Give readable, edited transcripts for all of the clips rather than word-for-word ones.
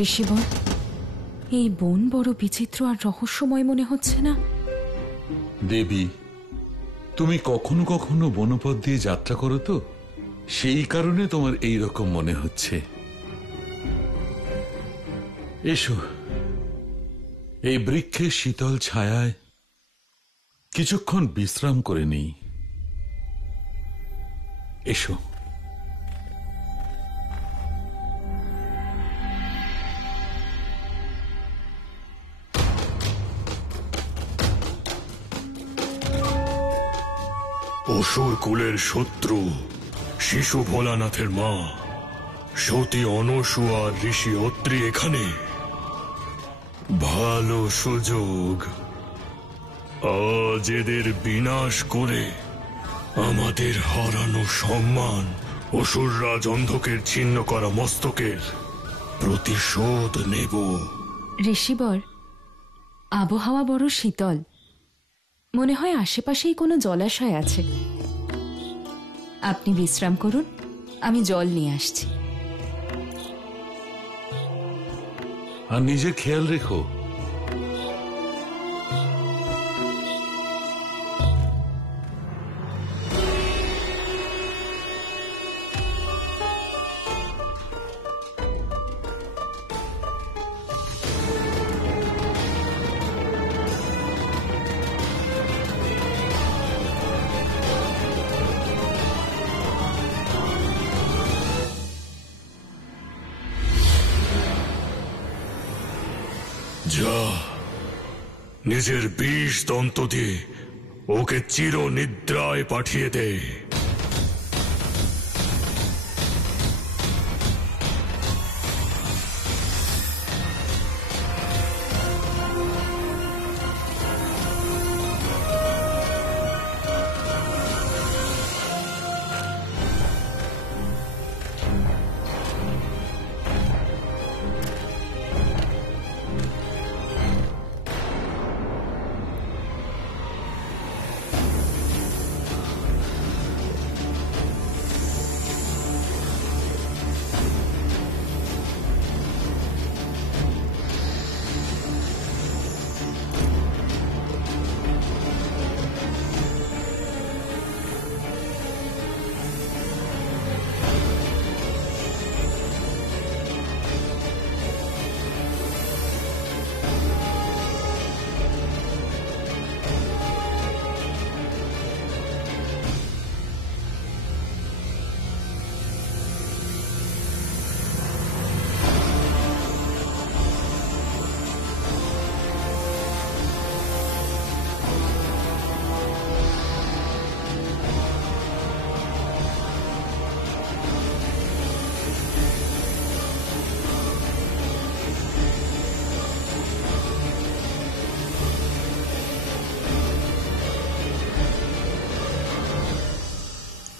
ঋষিবর, এই বন বড় বিচিত্র আর রহস্যময় মনে হচ্ছে না? দেবী, তুমি কখনো কখনো বনপথ দিয়ে যাত্রা করো তো, সেই কারণে তোমার এই রকম মনে হচ্ছে। এসো, এই বৃক্ষের শীতল ছায়ায় কিছুক্ষণ বিশ্রাম করে নেই। এসো। অসুর কুলের শত্রু শিশু ভোলানাথের মা সতী অনসূয়া আর ঋষি অত্রি এখানে। ভালো সুযোগ। আজ এদের বিনাশ করে আমাদের হারানো সম্মান, অসুররাজ অন্ধকের ছিন্ন করা মস্তকের প্রতিশোধ নেব। ঋষিবর, আবহাওয়া বড় শীতল, মনে হয় আশেপাশেই কোনো জলাশয় আছে। আপনি বিশ্রাম করুন, আমি জল নিয়ে আসছি। আর নিজের খেয়াল রেখো। যা, নিজের বিষ দন্ত দিয়ে ওকে চির নিদ্রায় পাঠিয়ে দে।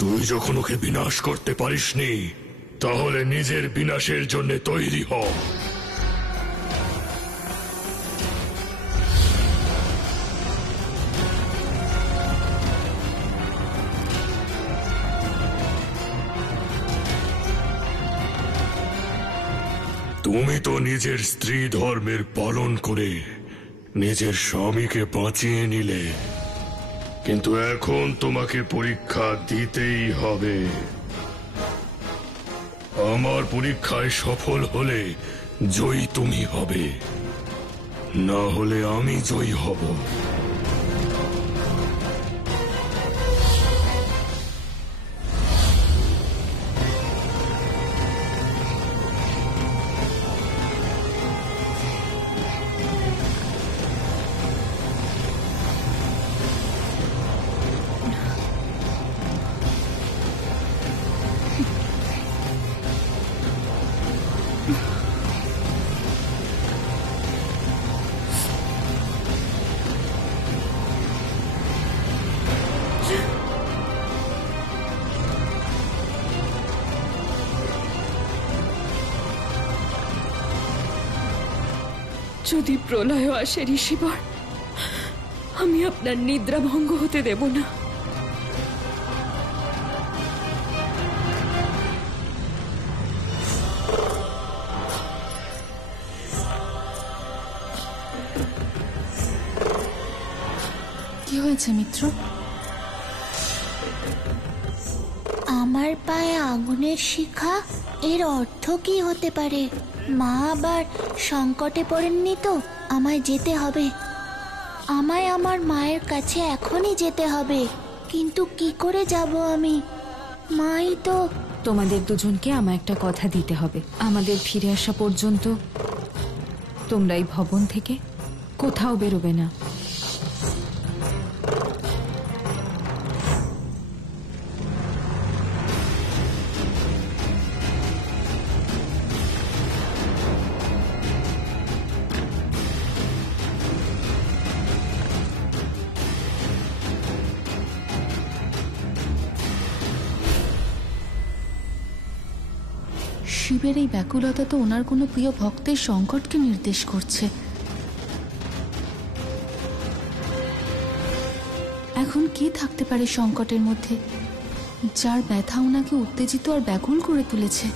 তুই যখন ওকে বিনাশ করতে পারিসনি, তাহলে নিজের বিনাশের জন্য তৈরি হ। তুমি তো নিজের স্ত্রী ধর্মের পালন করে নিজের স্বামীকে বাঁচিয়ে নিলে, কিন্তু এখন তোমাকে পরীক্ষা দিতেই হবে। আমার পরীক্ষায় সফল হলে জয়ী তুমি হবে, না হলে আমি জয়ী হব। যদি প্রলয় আসে ঋষিবর, আমি আপনার নিদ্রা ভঙ্গ হতে দেব না। হয়েছে মিত্র? আমার পায়ে আগুনের শিখা, এর অর্থ কি হতে পারে? মা আবার সংকটে পড়েননি তো? আমায় যেতে হবে, আমায় আমার মায়ের কাছে এখনই যেতে হবে। কিন্তু কি করে যাব আমি? মাই তো। তোমাদের দুজনকে আমায় একটা কথা দিতে হবে। আমাদের ফিরে আসা পর্যন্ত তোমরা এই ভবন থেকে কোথাও বেরোবে না। শিবের এই ব্যাকুলতা তো ওনার কোনো প্রিয় ভক্তের সংকটকে নির্দেশ করছে। এখন কে থাকতে পারে সংকটের মধ্যে, যার ব্যথা ওনাকে উত্তেজিত আর ব্যাকুল করে তুলেছে?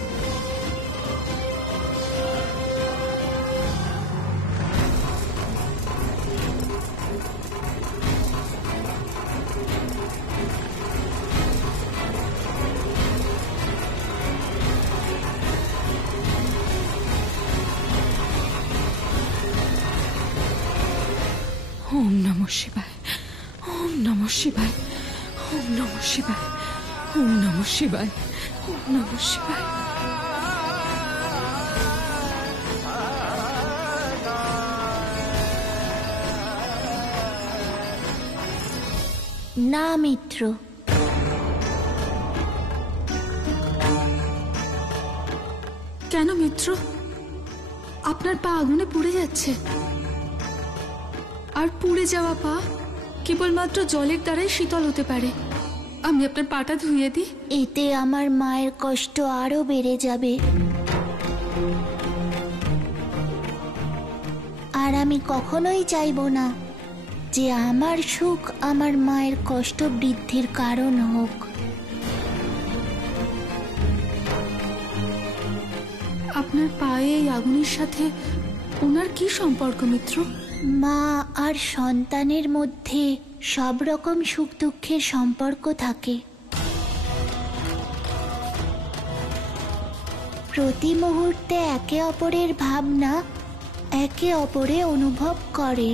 ওম নমঃ শিবায়, ওম নমঃ শিবায়, ওম নমঃ শিবায়, ওম নমঃ শিবায়, ওম নমঃ শিবায়। না মিত্র, কেন মিত্র? আপনার পা আগুনে পুড়ে যাচ্ছে, আর পুড়ে যাওয়া পা কেবলমাত্র জলের দ্বারাই শীতল হতে পারে। আমি আপনার পাটা ধুইয়ে দিই। এতে আমার মায়ের কষ্ট আরো বেড়ে যাবে, আর আমি কখনোই চাইবো না যে আমার সুখ আমার মায়ের কষ্ট বৃদ্ধির কারণ হোক। আপনার পায়ে এই আগুনের সাথে ওনার কি সম্পর্ক মিত্র? মা আর সন্তানের মধ্যে সব রকম সুখ দুঃখের সম্পর্ক থাকে। প্রতি মুহূর্তে একে অপরের ভাবনা একে অপরে অনুভব করে,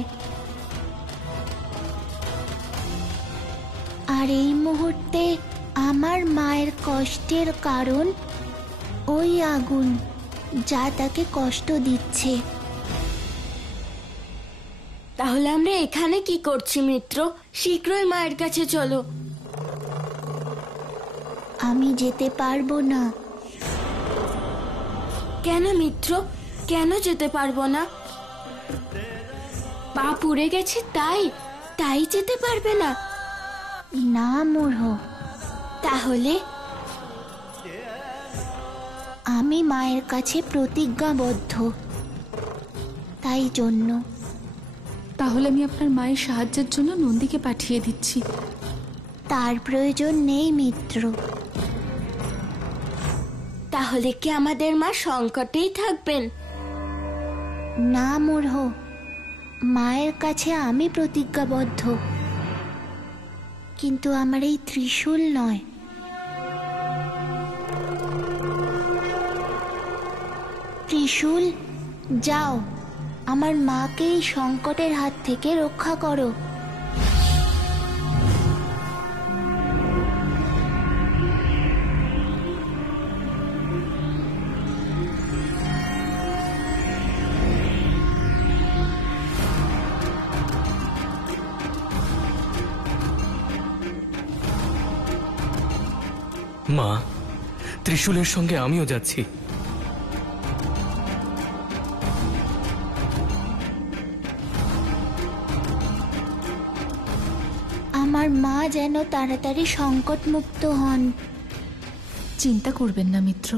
আর এই মুহূর্তে আমার মায়ের কষ্টের কারণ ওই আগুন, যা তাকে কষ্ট দিচ্ছে। তাহলে আমরা এখানে কি করছি মিত্র? শীঘ্রই মায়ের কাছে চলো। আমি যেতে পারবো না। কেন মিত্র, কেন যেতে পারবো না? পা পুড়ে গেছে তাই যেতে পারবে না? না মূঢ়, তাহলে আমি মায়ের কাছে প্রতিজ্ঞাবদ্ধ, তাই জন্য। তাহলে আমি আপনার মায়ের সাহায্যের জন্য নন্দীকে পাঠিয়ে দিচ্ছি। তার প্রয়োজন নেই মিত্র। তাহলে কি আমাদের মা সংকটেই থাকবেন? না মূঢ়, মায়ের কাছে আমি প্রতিজ্ঞাবদ্ধ, কিন্তু আমার এই ত্রিশূল নয়। ত্রিশূল, যাও আমার মাকে এই সংকটের হাত থেকে রক্ষা করো। মা, ত্রিশূলের সঙ্গে আমিও যাচ্ছি। আমার মা যেন তাড়াতাড়ি সংকট মুক্ত হন। চিন্তা করবেন না মিত্র,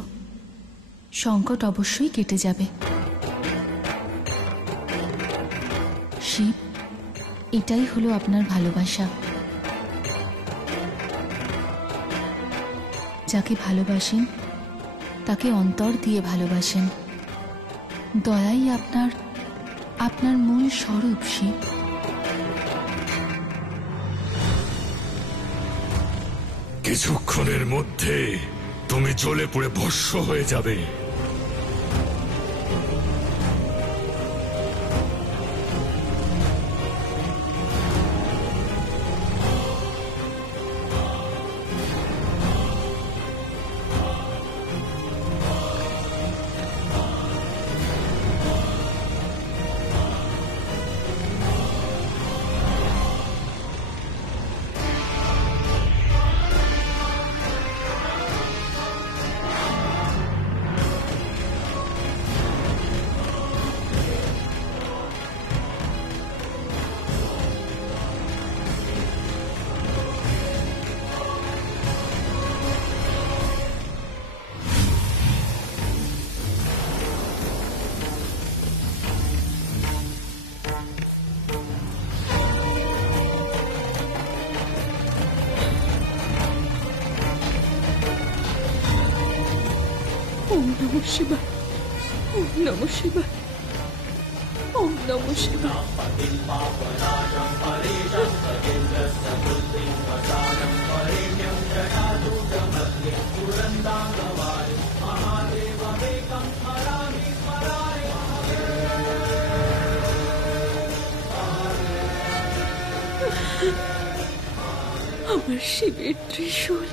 সংকট অবশ্যই কেটে যাবে। শিব, এটাই হলো আপনার ভালোবাসা। যাকে ভালোবাসেন তাকে অন্তর দিয়ে ভালোবাসেন। দয়াই আপনার মূল স্বরূপ শিব। কিছুক্ষণের মধ্যে তুমি জ্বলে পুড়ে ভস্ম হয়ে যাবে। ওম নমঃ শিবায়, ওম নমঃ শিবায়, ওম নমঃ শিবায়। আমার শিবের ত্রিশূল।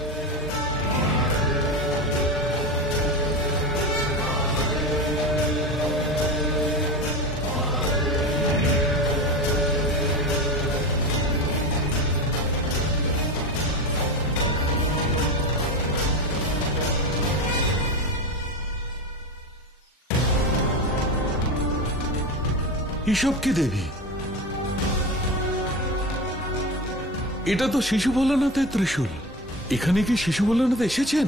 এসব কি দেবী? এটা তো শিশু ভোলানাথের ত্রিশূল। এখানে কি শিশু ভোলানাথ এসেছেন?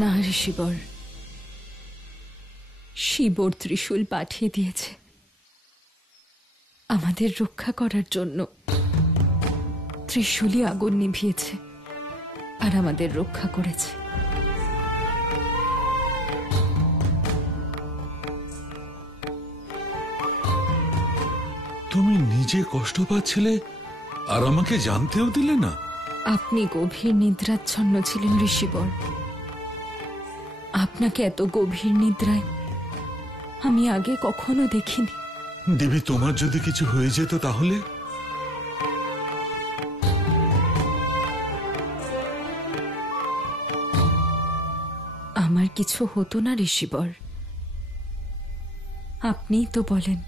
না ঋষিবর, শিবর ত্রিশূল পাঠিয়ে দিয়েছে আমাদের রক্ষা করার জন্য। ত্রিশূলই আগুন নিভিয়েছে আর আমাদের রক্ষা করেছে। তুমি নিজে কষ্ট পাচ্ছিলে আর আমাকে জানতেও দিলে না? আপনি গভীর নিদ্রাচ্ছন্ন ছিলেন ঋষিবর। আপনাকে এত গভীর নিদ্রায় আমি আগে কখনো দেখিনি। দেবী, তোমার যদি কিছু হয়ে যেত তাহলে? আমার কিছু হতো না ঋষিবর। আপনিই তো বলেন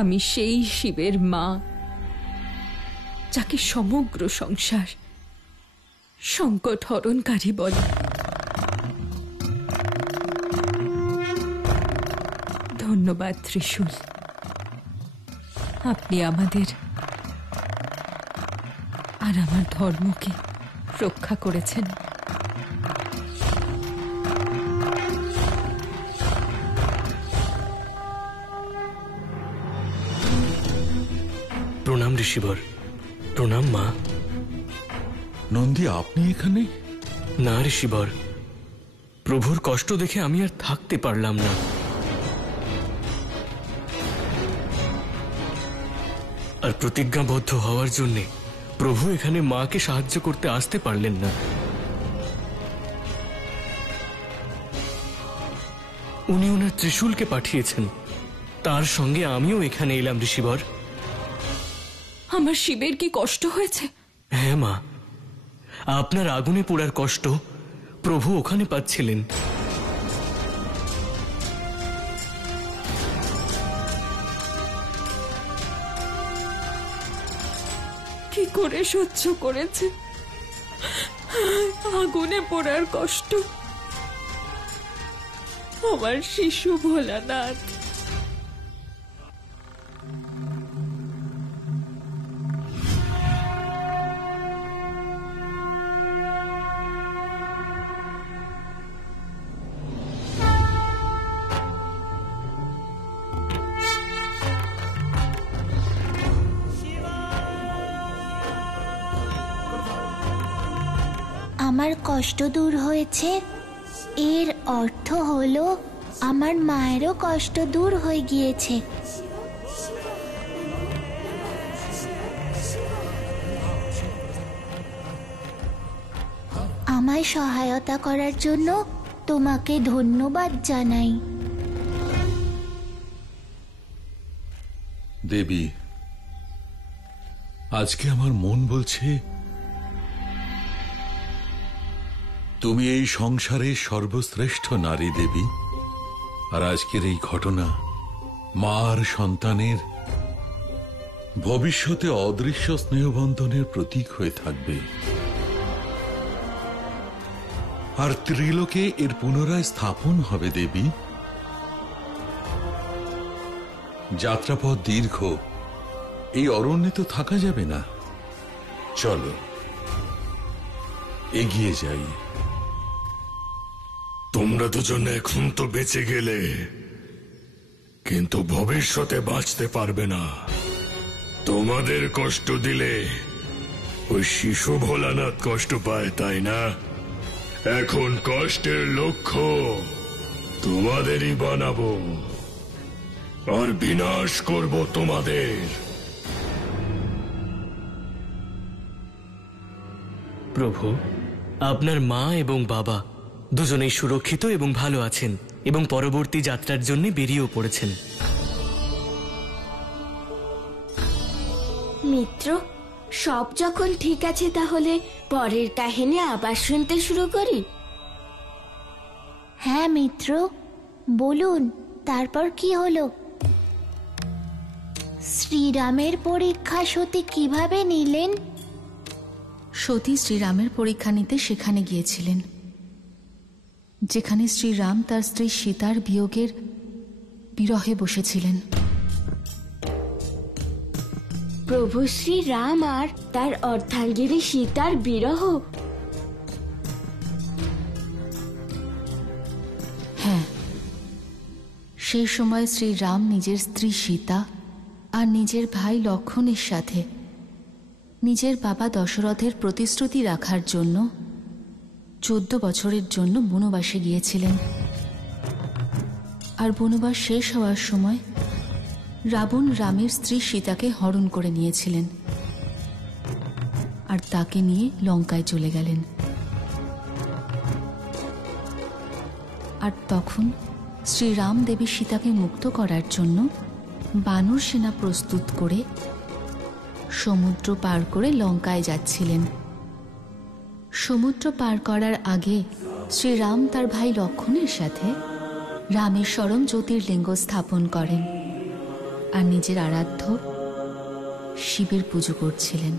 আমি সেই শিবের মা, যাকে সমগ্র সংসার সংকট হরণকারী বলে। ধন্যবাদ ত্রিশূল, আপনি আমাদের আর আমার ধর্মকে রক্ষা করেছেন। প্রণাম ঋষিবর। প্রণাম মা। নন্দী, আপনি এখানে? না ঋষিবর, প্রভুর কষ্ট দেখে আমি আর থাকতে পারলাম না। আর প্রতিজ্ঞাবদ্ধ হওয়ার জন্যে প্রভু এখানে মাকে সাহায্য করতে আসতে পারলেন না। উনি ওনার ত্রিশূলকে পাঠিয়েছেন, তার সঙ্গে আমিও এখানে এলাম ঋষিবর। আমার শিবের কি কষ্ট হয়েছে? হ্যাঁ মা, আপনার আগুনে পোড়ার কষ্ট প্রভু ওখানে পাচ্ছিলেন। কি করে সহ্য করেছে আগুনে পোড়ার কষ্ট আমার শিশু ভোলানাথ? আমার কষ্ট দূর হয়েছে, এর অর্থ হলো আমার মায়েরও কষ্ট দূর হয়ে গিয়েছে। আমায় সহায়তা করার জন্য তোমাকে ধন্যবাদ জানাই। দেবী, আজকে আমার মন বলছে তুমি এই সংসারের সর্বশ্রেষ্ঠ নারী দেবী। আর আজকের এই ঘটনা মা আর সন্তানের ভবিষ্যতে অদৃশ্য স্নেহবন্ধনের প্রতীক হয়ে থাকবে, আর ত্রিলোকে এর পুনরায় স্থাপন হবে দেবী। যাত্রাপথ দীর্ঘ, এই অরণ্যে তো থাকা যাবে না। চলো এগিয়ে যাই। তোমরা দুজন এখন তো বেঁচে গেলে, কিন্তু ভবিষ্যতে বাঁচতে পারবে না। তোমাদের কষ্ট দিলে ওই শিশু ভোলানাথ কষ্ট পায়, তাই না? এখন কষ্টের লক্ষ্য তোমাদেরই বানাবো, আর বিনাশ করব তোমাদের। প্রভু, আপনার মা এবং বাবা দুজনেই সুরক্ষিত এবং ভালো আছেন, এবং পরবর্তী যাত্রার জন্য বেরিয়েও পড়েছেন। মিত্র, সব যখন ঠিক আছে, তাহলে পরের কাহিনী আবার শুনতে শুরু করি। হ্যাঁ মিত্র, বলুন তারপর কি হলো? শ্রীরামের পরীক্ষা সতী কিভাবে নিলেন? সতী শ্রীরামের পরীক্ষা নিতে সেখানে গিয়েছিলেন, যেখানে শ্রীরাম তার স্ত্রী সীতার বিরহে বসেছিলেন। প্রভু শ্রীরাম আর তার অর্ধাঙ্গিনী সীতার বিরহ। হ্যাঁ, সেই সময় শ্রীরাম নিজের স্ত্রী সীতা আর নিজের ভাই লক্ষ্মণের সাথে নিজের বাবা দশরথের প্রতিশ্রুতি রাখার জন্য 14 বছরের জন্য বনবাসে গিয়েছিলেন। আর বনবাস শেষ হওয়ার সময় রাবণ রামের স্ত্রী সীতাকে হরণ করে নিয়েছিলেন, আর তাকে নিয়ে লঙ্কায় চলে গেলেন। আর তখন শ্রীরাম দেবী সীতাকে মুক্ত করার জন্য বানর সেনা প্রস্তুত করে সমুদ্র পার করে লঙ্কায় যাচ্ছিলেন। সমুদ্র পার করার আগে শ্রীরাম তার ভাই লক্ষ্মণের সাথে রামেশ্বরম জ্যোতির্লিঙ্গ স্থাপন করেন, আর নিজের আরাধ্য শিবের পুজো করছিলেন।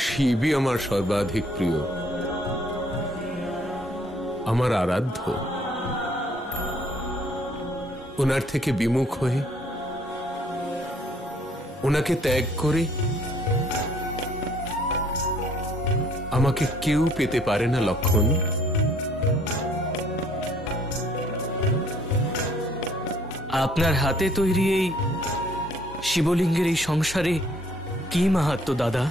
শিবই আমার সর্বাধিক প্রিয়, আমার আরাধ্য। ওনার থেকে বিমুখ হয়ে, ওনাকে ত্যাগ করে আমাকে কেউ পেতে পারে না লক্ষণ। আপনার হাতে তৈরি এই শিবলিঙ্গের এই সংসারে কি মাহাত্ম্য দাদা?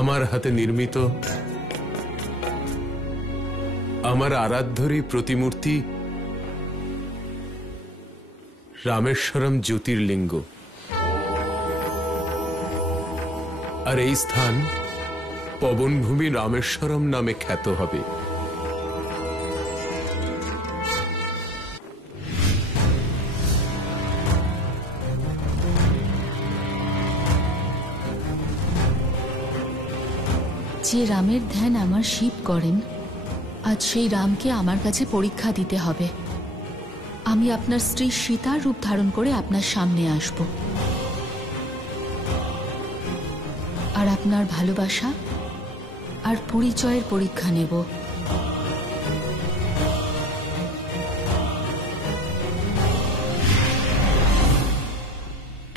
আমার হাতে নির্মিত আমার আরাধ্যরই প্রতিমূর্তি রামেশ্বরম জ্যোতির্লিঙ্গ, আর এই স্থান পবনভূমি রামেশ্বরম নামে খ্যাত হবে। যে রামের ধ্যান আমার শিব করেন, আজ সেই রামকে আমার কাছে পরীক্ষা দিতে হবে। আমি আপনার স্ত্রী সীতার রূপ ধারণ করে আপনার সামনে আসব, আর আপনার ভালোবাসা আর পরিচয়ের পরীক্ষা নেব।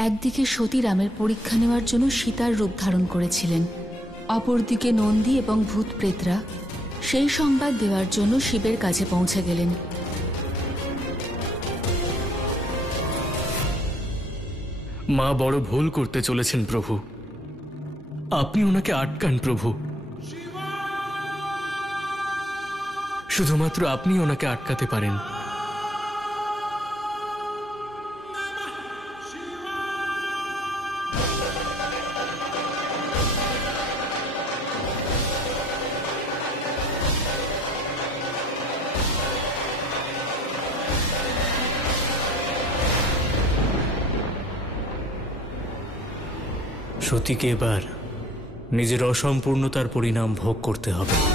একদিকে সতী রামের পরীক্ষা নেওয়ার জন্য সীতার রূপ ধারণ করেছিলেন, অপরদিকে নন্দী এবং ভূত প্রেতরা সেই সংবাদ দেওয়ার জন্য শিবের কাছে পৌঁছে গেলেন। মা বড় ভুল করতে চলেছেন প্রভু, আপনি ওনাকে আটকান প্রভু। শুধুমাত্র আপনি ওনাকে আটকাতে পারেন। সতীকে এবার নিজের অসম্পূর্ণতার পরিণাম ভোগ করতে হবে।